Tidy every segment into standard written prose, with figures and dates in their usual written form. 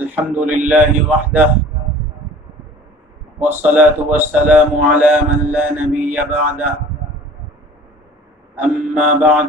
الحمد لله وحده والصلاة والسلام على من لا نبي بعده أما بعد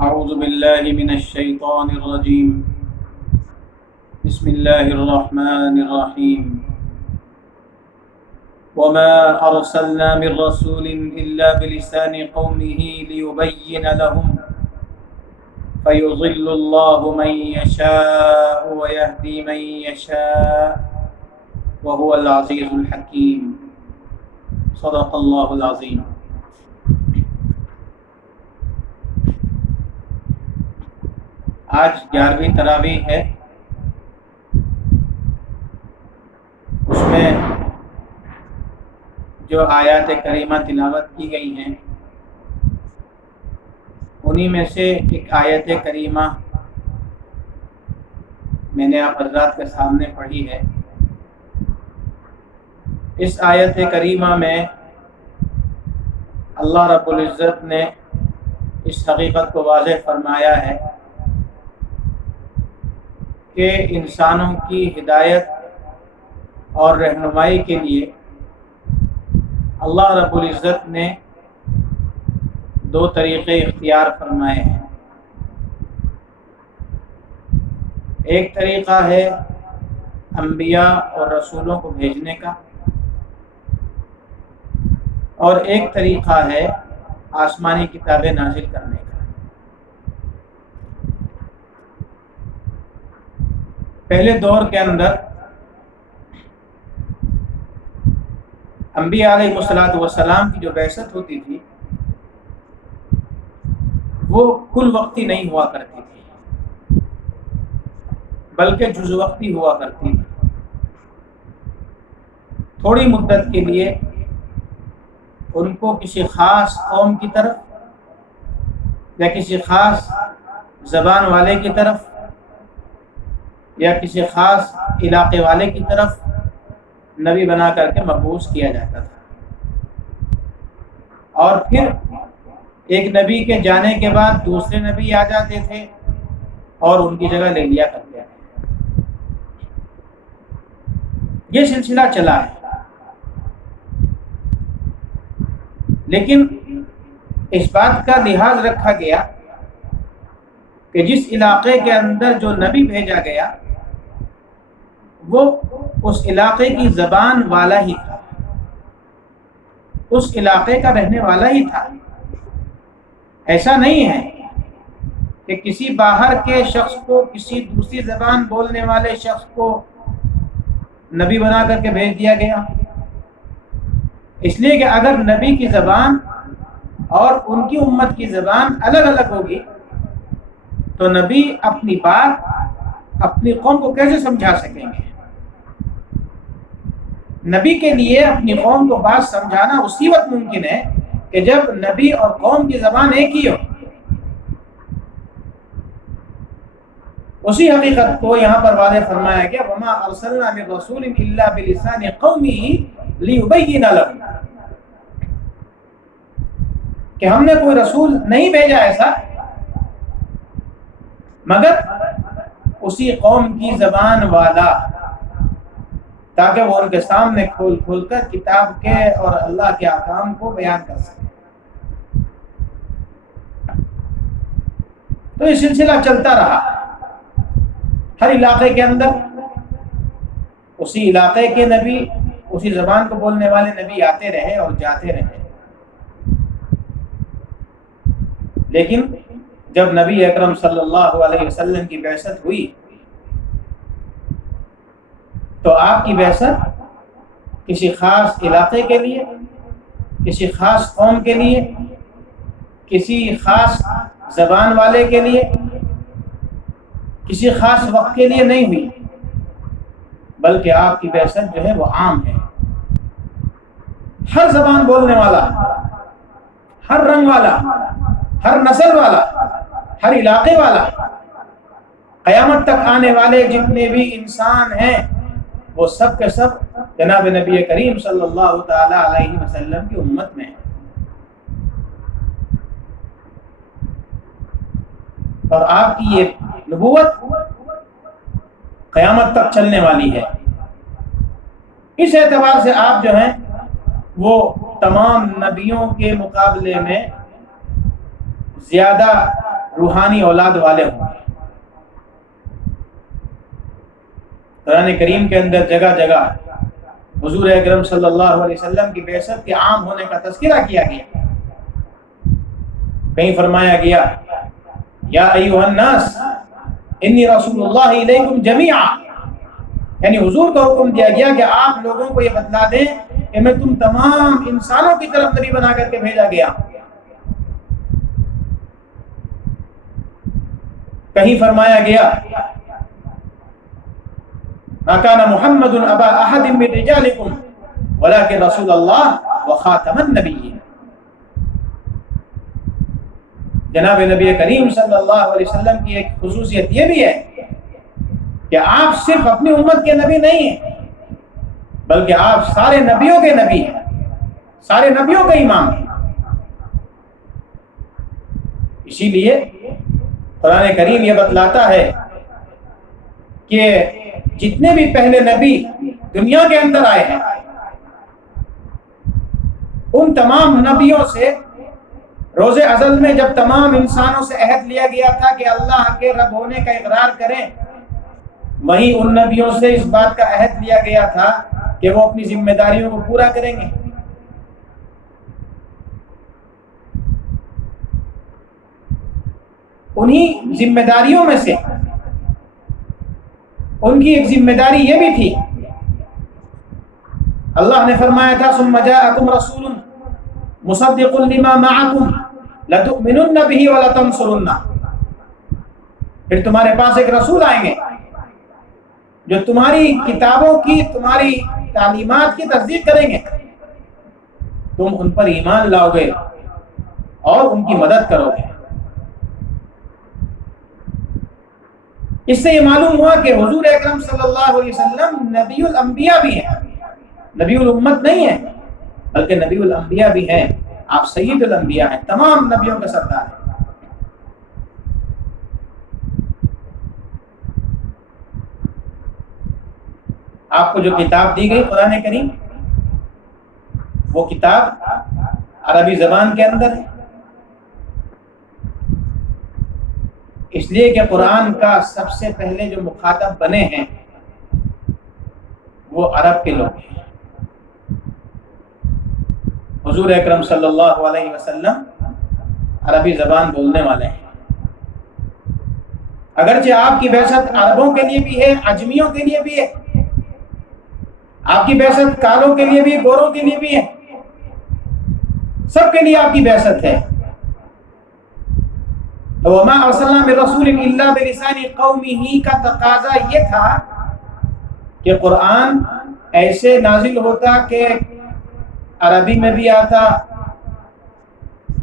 أعوذ بالله من الشيطان الرجيم بسم الله الرحمن الرحيم وما أرسلنا من رسول إلا بلسان قومه ليبين لهم فيضل الله من يشاء ويهدي من يشاء وهو العزيز الحكيم صدق الله العظيم۔ آج 11ویں تراویح ہے، اس میں جو آیات کریمہ تلاوت کی گئی ہیں انہی میں سے ایک آیت کریمہ میں نے آپ حضرات کے سامنے پڑھی ہے۔ اس آیت کریمہ میں اللہ رب العزت نے اس حقیقت کو واضح فرمایا ہے کہ انسانوں کی ہدایت اور رہنمائی کے لیے اللہ رب العزت نے دو طریقے اختیار فرمائے ہیں۔ ایک طریقہ ہے انبیاء اور رسولوں کو بھیجنے کا، اور ایک طریقہ ہے آسمانی کتابیں نازل کرنے کا۔ پہلے دور کے اندر انبیاء علیہ السلام کی جو بعثت ہوتی تھی وہ کل وقتی نہیں ہوا کرتی تھی، بلکہ جز وقتی ہوا کرتی تھی۔ تھوڑی مدت کے لیے ان کو کسی خاص قوم کی طرف یا کسی خاص زبان والے کی طرف یا کسی خاص علاقے والے کی طرف نبی بنا کر کے مبعوث کیا جاتا تھا، اور پھر ایک نبی کے جانے کے بعد دوسرے نبی آ جاتے تھے اور ان کی جگہ لے لیا کرتے تھے۔ یہ سلسلہ چلا ہے، لیکن اس بات کا لحاظ رکھا گیا کہ جس علاقے کے اندر جو نبی بھیجا گیا وہ اس علاقے کی زبان والا ہی تھا، اس علاقے کا رہنے والا ہی تھا۔ ایسا نہیں ہے کہ کسی باہر کے شخص کو، کسی دوسری زبان بولنے والے شخص کو نبی بنا کر کے بھیج دیا گیا، اس لیے کہ اگر نبی کی زبان اور ان کی امت کی زبان الگ الگ ہوگی تو نبی اپنی بات اپنی قوم کو کیسے سمجھا سکیں گے؟ نبی کے لیے اپنی قوم کو بات سمجھانا اسی وقت ممکن ہے کہ جب نبی اور قوم کی زبان ایک ہی ہو۔ اسی حقیقت کو یہاں پر واضح فرمایا گیا وَمَا أَرْسَلْنَا مِن رَّسُولٍ إِلَّا بِلِسَانِ قَوْمِهِ لِيُبَيِّنَ لَهُمْ، کہ ہم نے کوئی رسول نہیں بھیجا ایسا مگر اسی قوم کی زبان والا، تاکہ وہ ان کے سامنے کھول کھول کر کتاب کے اور اللہ کے احکام کو بیان کر سکے۔ تو یہ سلسلہ چلتا رہا، ہر علاقے کے اندر اسی علاقے کے نبی، اسی زبان کو بولنے والے نبی آتے رہے اور جاتے رہے۔ لیکن جب نبی اکرم صلی اللہ علیہ وسلم کی بعثت ہوئی تو آپ کی بعثت کسی خاص علاقے کے لیے، کسی خاص قوم کے لیے، کسی خاص زبان والے کے لیے، کسی خاص وقت کے لیے نہیں ہوئی، بلکہ آپ کی بعثت جو ہے وہ عام ہے۔ ہر زبان بولنے والا، ہر رنگ والا، ہر نسل والا، ہر علاقے والا، قیامت تک آنے والے جتنے بھی انسان ہیں وہ سب کے سب جناب نبی کریم صلی اللہ تعالی علیہ وسلم کی امت میں ہیں۔ اور آپ کی یہ نبوت قیامت تک چلنے والی ہے۔ اس اعتبار سے آپ جو ہیں وہ تمام نبیوں کے مقابلے میں زیادہ روحانی اولاد والے ہوں گے۔ قرآن کریم کے اندر جگہ جگہ حضور اکرم صلی اللہ علیہ وسلم کی بعثت کے عام ہونے کا تذکرہ کیا گیا۔ کہیں فرمایا گیا یا ایھا الناس انی رسول اللہ الیکم جمیعا، یعنی حضور کو حکم دیا گیا کہ آپ لوگوں کو یہ بتلا دیں کہ میں تم تمام انسانوں کی طرف نبی بنا کر کے بھیجا گیا۔ کہیں فرمایا گیا ما کان محمد ابا احد من رجالکم ولکن رسول اللہ وخاتم النبیین۔ جناب نبی کریم صلی اللہ علیہ وسلم کی ایک خصوصیت یہ بھی ہے کہ آپ صرف اپنی امت کے نبی نہیں ہیں بلکہ آپ سارے نبیوں کے نبی ہیں، سارے نبیوں کا امام ہیں۔ اسی لیے قرآن کریم یہ بتلاتا ہے کہ جتنے بھی پہلے نبی دنیا کے اندر آئے ہیں ان تمام نبیوں سے روز ازل میں جب تمام انسانوں سے عہد لیا گیا تھا کہ اللہ کے رب ہونے کا اقرار کریں، وہیں ان نبیوں سے اس بات کا عہد لیا گیا تھا کہ وہ اپنی ذمہ داریوں کو پورا کریں گے۔ انہی ذمہ داریوں میں سے ان کی ایک ذمہ داری یہ بھی تھی، اللہ نے فرمایا تھا ثم جاءکم رسول مصدق لما معکم لتؤمنن به ولتنصرنہ، پھر تمہارے پاس ایک رسول آئیں گے جو تمہاری کتابوں کی، تمہاری تعلیمات کی تصدیق کریں گے، تم ان پر ایمان لاؤ گے اور ان کی مدد کرو گے۔ اس سے یہ معلوم ہوا کہ حضور اکرم صلی اللہ علیہ وسلم نبی الانبیاء بھی ہیں، نبی الامت نہیں ہیں بلکہ نبی الانبیاء بھی ہیں۔ آپ سید الانبیاء ہیں، تمام نبیوں کے سردار ہیں۔ آپ کو جو کتاب دی گئی قرآن کریم، وہ کتاب عربی زبان کے اندر ہے، اس لیے کہ قرآن کا سب سے پہلے جو مخاطب بنے ہیں وہ عرب کے لوگ ہیں۔ حضور اکرم صلی اللہ علیہ وسلم عربی زبان بولنے والے ہیں، اگرچہ آپ کی بعثت عربوں کے لیے بھی ہے، عجمیوں کے لیے بھی ہے، آپ کی بعثت کالوں کے لیے بھی، گوروں کے لیے بھی ہے، سب کے لیے آپ کی بعثت ہے۔ وَمَا أَرْسَلْنَا مِن رَّسُولٍ إِلَّا بِلِسَانِ قَوْمِهِ کا تقاضا یہ تھا کہ قرآن ایسے نازل ہوتا کہ عربی میں بھی آتا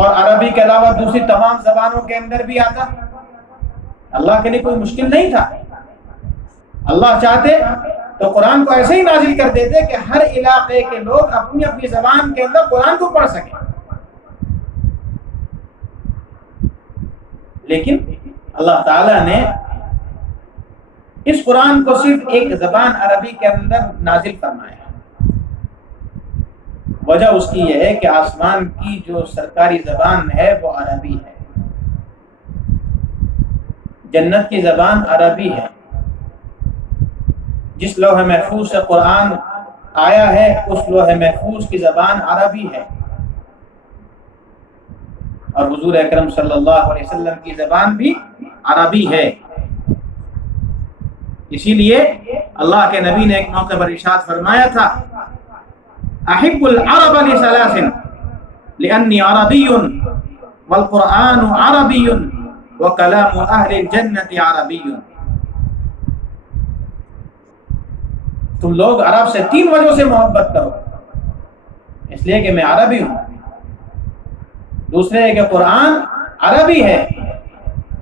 اور عربی کے علاوہ دوسری تمام زبانوں کے اندر بھی آتا۔ اللہ کے لیے کوئی مشکل نہیں تھا، اللہ چاہتے تو قرآن کو ایسے ہی نازل کر دیتے کہ ہر علاقے کے لوگ اپنی اپنی زبان کے اندر قرآن کو پڑھ سکیں، لیکن اللہ تعالیٰ نے اس قرآن کو صرف ایک زبان عربی کے اندر نازل فرمایا۔ وجہ اس کی یہ ہے کہ آسمان کی جو سرکاری زبان ہے وہ عربی ہے، جنت کی زبان عربی ہے، جس لوح محفوظ سے قرآن آیا ہے اس لوح محفوظ کی زبان عربی ہے، اور حضور اکرم صلی اللہ علیہ وسلم کی زبان بھی عربی ہے۔ اسی لیے اللہ کے نبی نے ایک موقع پر ارشاد فرمایا تھا احب العرب لثلاث لانی عربی والقرآن عربی وکلام اہل الجنت عربی۔ تم لوگ عرب سے تین وجہوں سے محبت کرو، اس لیے کہ میں عربی ہوں، دوسرے ہے کہ قرآن عربی ہے،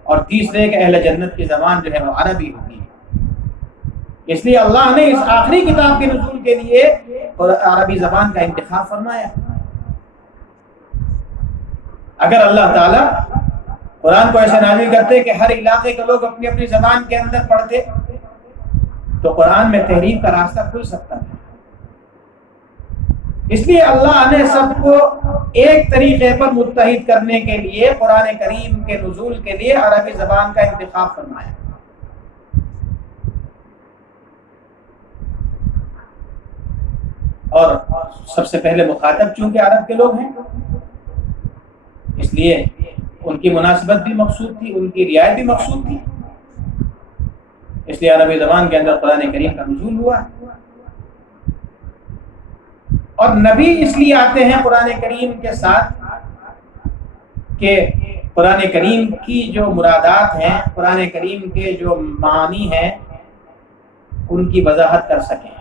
اور تیسرے کہ اہل جنت کی زبان جو ہے وہ عربی ہوگی۔ اس لیے اللہ نے اس آخری کتاب کے نزول کے لیے عربی زبان کا انتخاب فرمایا۔ اگر اللہ تعالیٰ قرآن کو ایسا نازل کرتے کہ ہر علاقے کے لوگ اپنی اپنی زبان کے اندر پڑھتے تو قرآن میں تحریف کا راستہ کھل سکتا تھا۔ اس لیے اللہ نے سب کو ایک طریقے پر متحد کرنے کے لیے قرآن کریم کے نزول کے لیے عربی زبان کا انتخاب فرمایا۔ اور سب سے پہلے مخاطب چونکہ عرب کے لوگ ہیں، اس لیے ان کی مناسبت بھی مقصود تھی، ان کی رعایت بھی مقصود تھی، اس لیے عربی زبان کے اندر قرآن کریم کا نزول ہوا۔ اور نبی اس لیے آتے ہیں قرآن کریم کے ساتھ کہ قرآن کریم کی جو مرادات ہیں، قرآن کریم کے جو معانی ہیں، ان کی وضاحت کر سکیں،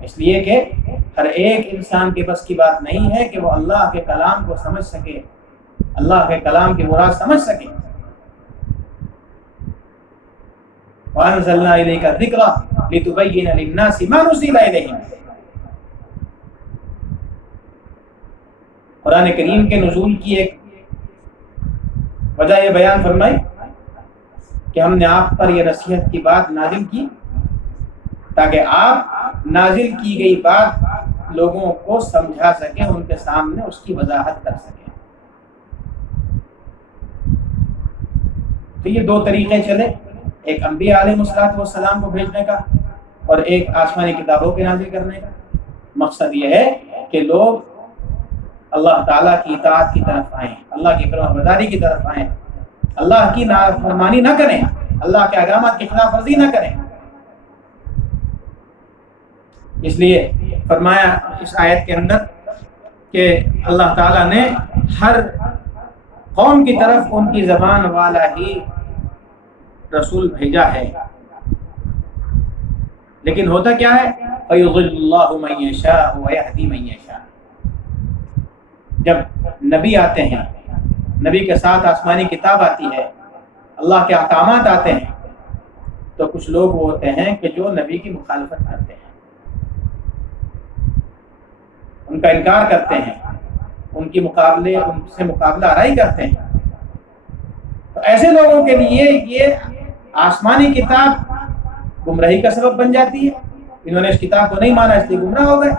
اس لیے کہ ہر ایک انسان کے بس کی بات نہیں ہے کہ وہ اللہ کے کلام کو سمجھ سکے، اللہ کے کلام کی مراد سمجھ سکے۔ وَأَنزَلْنَا إِلَيْكَ الذِّكْرَ لِتُبَيِّنَ لِلنَّاسِ مَا نُزِّلَ إِلَيْهِمْ۔ قرآن کریم کے نزول کی ایک وجہ یہ بیان فرمائی کہ ہم نے آپ پر یہ نصیحت کی بات نازل کی تاکہ آپ نازل کی گئی بات لوگوں کو سمجھا سکیں، ان کے سامنے اس کی وضاحت کر سکیں۔ تو یہ دو طریقے چلے، ایک انبیاء علیہ السلام کو بھیجنے کا اور ایک آسمانی کتابوں کے نازل کرنے کا۔ مقصد یہ ہے کہ لوگ اللہ تعالیٰ کی اطاعت کی طرف آئیں، اللہ کی فرمانبرداری کی طرف آئیں، اللہ کی نافرمانی نہ کریں، اللہ کے احکامات کی خلاف ورزی نہ کریں۔ اس لیے فرمایا اس آیت کے اندر کہ اللہ تعالیٰ نے ہر قوم کی طرف ان کی زبان والا ہی رسول بھیجا ہے، لیکن ہوتا کیا ہے؟ فَيُضِلُّ اللَّهُ مَن يَشَاءُ وَيَهْدِي مَن يَشَاءُ۔ جب نبی آتے ہیں، نبی کے ساتھ آسمانی کتاب آتی ہے، اللہ کے احکامات آتے ہیں، تو کچھ لوگ وہ ہوتے ہیں کہ جو نبی کی مخالفت کرتے ہیں، ان کا انکار کرتے ہیں، ان سے مقابلہ آرائی کرتے ہیں۔ تو ایسے لوگوں کے لیے یہ آسمانی کتاب گمراہی کا سبب بن جاتی ہے، انہوں نے اس کتاب کو نہیں مانا اس لیے گمراہ ہو گئے۔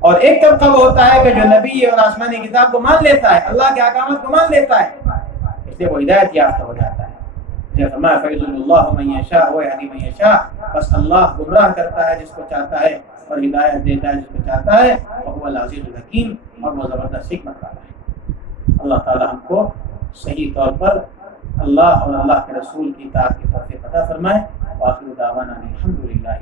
اور ایک طبقہ وہ ہوتا ہے کہ جو نبی اور آسمانی کتاب کو مان لیتا ہے، اللہ کے احکامات کو مان لیتا ہے، اس لیے وہ ہدایت یافتہ ہو جاتا ہے۔ جیسے فرمایا فَيُضِلُّ اللَّهُ مَن يَشَاءُ وَيَهْدِي مَن يَشَاءُ، بس اللہ گمراہ کرتا ہے جس کو چاہتا ہے اور ہدایت دیتا ہے جس کو چاہتا ہے، وَهُوَ الْعَزِيزُ الْحَكِيمُ، اور وہ زبردست حکمت والا ہے۔ اللہ تعالی ہم کو صحیح طور پر اللہ اور اللہ کے رسول کی اطاعت کی توفیق عطا فرمائے۔ وآخر دعوانا الحمد للہ۔